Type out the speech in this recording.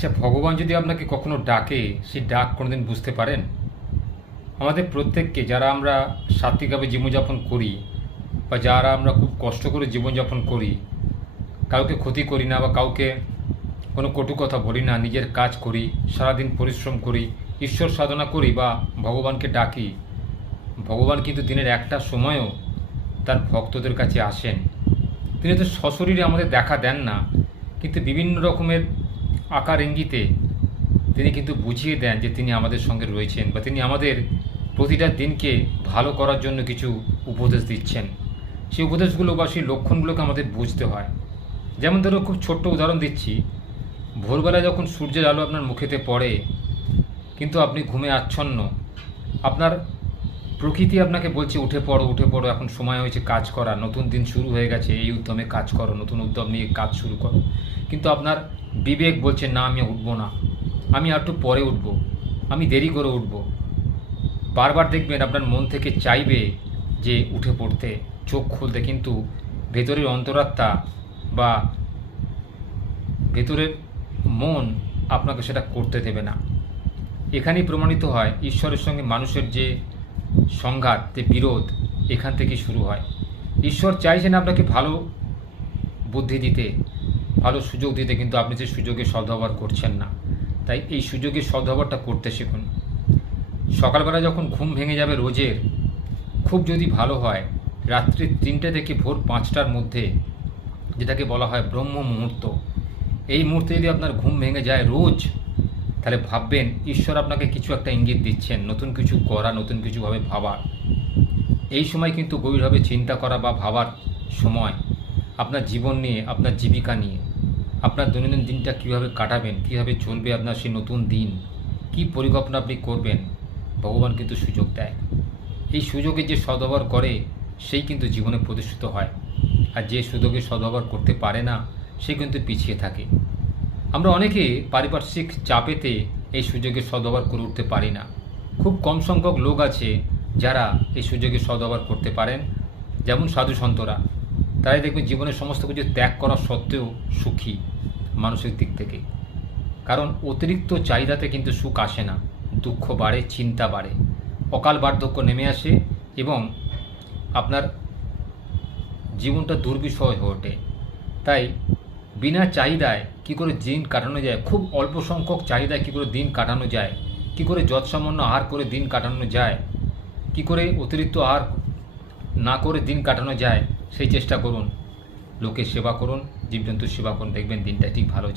আচ্ছা, ভগবান যদি আপনাকে কখনো ডাকে, সেই ডাক কোনোদিন বুঝতে পারেন? আমাদের প্রত্যেককে, যারা আমরা সাত্ত্বিকভাবে জীবনযাপন করি বা যারা আমরা খুব কষ্ট করে জীবনযাপন করি, কাউকে ক্ষতি করি না বা কাউকে কোনো কটু কথা বলি না, নিজের কাজ করি, সারাদিন পরিশ্রম করি, ঈশ্বর সাধনা করি বা ভগবানকে ডাকি, ভগবান কিন্তু দিনের একটা সময়ও তার ভক্তদের কাছে আসেন। তিনি তো সশরীরে আমাদের দেখা দেন না, কিন্তু বিভিন্ন রকমের আকার ইঙ্গিতে তিনি কিন্তু বুঝিয়ে দেন যে তিনি আমাদের সঙ্গে রয়েছেন বা তিনি আমাদের প্রতিটা দিনকে ভালো করার জন্য কিছু উপদেশ দিচ্ছেন। সেই উপদেশগুলো বা সেই লক্ষণগুলোকে আমাদের বুঝতে হয়। যেমন ধরো, খুব ছোট্ট উদাহরণ দিচ্ছি। ভোরবেলা যখন সূর্যের আলো আপনার মুখেতে পড়ে, কিন্তু আপনি ঘুমে আচ্ছন্ন, আপনার প্রকৃতি আপনাকে বলছে উঠে পড়ো, উঠে পড়ো, এখন সময় হয়েছে কাজ করা, নতুন দিন শুরু হয়ে গেছে, এই উদ্যমে কাজ করো, নতুন উদ্যম নিয়ে কাজ শুরু করো। কিন্তু আপনার বিবেক বলছে না, আমি উঠবো না, আমি আর একটু পরে উঠব, আমি দেরি করে উঠব। বারবার দেখবেন আপনার মন থেকে চাইবে যে উঠে পড়তে, চোখ খুলতে, কিন্তু ভেতরের অন্তরাত্মা বা ভেতরের মন আপনাকে সেটা করতে দেবে না। এখানেই প্রমাণিত হয় ঈশ্বরের সঙ্গে মানুষের যে সংঘাত, যে বিরোধ, এখান থেকেই শুরু হয়। ঈশ্বর চাইছেন আপনাকে ভালো বুদ্ধি দিতে, ভালো সুযোগ দিতে, কিন্তু আপনি যে সুযোগের সদ্ব্যবহার করছেন না। তাই এই সুযোগের সদ্ব্যবহারটা করতে শিখুন। সকালবেলা যখন ঘুম ভেঙে যাবে রোজের, খুব যদি ভালো হয়, রাত্রি 3টে থেকে ভোর 5টার মধ্যে, যেটাকে বলা হয় ব্রহ্ম মুহূর্ত, এই মুহূর্তে যদি আপনার ঘুম ভেঙে যায় রোজ, তাহলে ভাববেন ঈশ্বর আপনাকে কিছু একটা ইঙ্গিত দিচ্ছেন, নতুন কিছু করা, নতুন কিছুভাবে ভাবার। এই সময় কিন্তু গভীরভাবে চিন্তা করা বা ভাবার সময়, আপনার জীবন নিয়ে, আপনার জীবিকা নিয়ে, আপনার দৈনন্দিন দিনটা কীভাবে কাটাবেন, কীভাবে চলবে আপনার সেই নতুন দিন, কী পরিকল্পনা আপনি করবেন, ভগবান কিন্তু সুযোগ দেয়। এই সুযোগে যে সদ্ব্যবহার করে, সেই কিন্তু জীবনে প্রতিষ্ঠিত হয়। আর যে সুযোগে সদ্ব্যবহার করতে পারে না, সে কিন্তু পিছিয়ে থাকে। আমরা অনেকে পারিপার্শ্বিক চাপেতে এই সুযোগের সদ্ব্যবহার করে উঠতে পারি না। খুব কম সংখ্যক লোক আছে যারা এই সুযোগের সদ্ব্যবহার করতে পারেন, যেমন সাধু সন্তরা। তারাই দেখবেন জীবনের সমস্ত কিছু ত্যাগ করা সত্ত্বেও সুখী মানসিক দিক থেকে। কারণ অতিরিক্ত চাহিদাতে কিন্তু সুখ আসে না, দুঃখ বাড়ে, চিন্তা বাড়ে, অকাল বার্ধক্য নেমে আসে এবং আপনার জীবনটা দুর্বিষহ হয়ে ওঠে। তাই বিনা চাহিদায় কী করে দিন কাটানো যায়, খুব অল্প সংখ্যক চাহিদায় কী করে দিন কাটানো যায়, কী করে যৎসামান্য আহার করে দিন কাটানো যায়, কী করে অতিরিক্ত আহার না করে দিন কাটানো যায়, সেই চেষ্টা করুন। লোকের সেবা করুন, জীবজন্তুর সেবা করুন, দেখবেন দিনটা ঠিক ভালো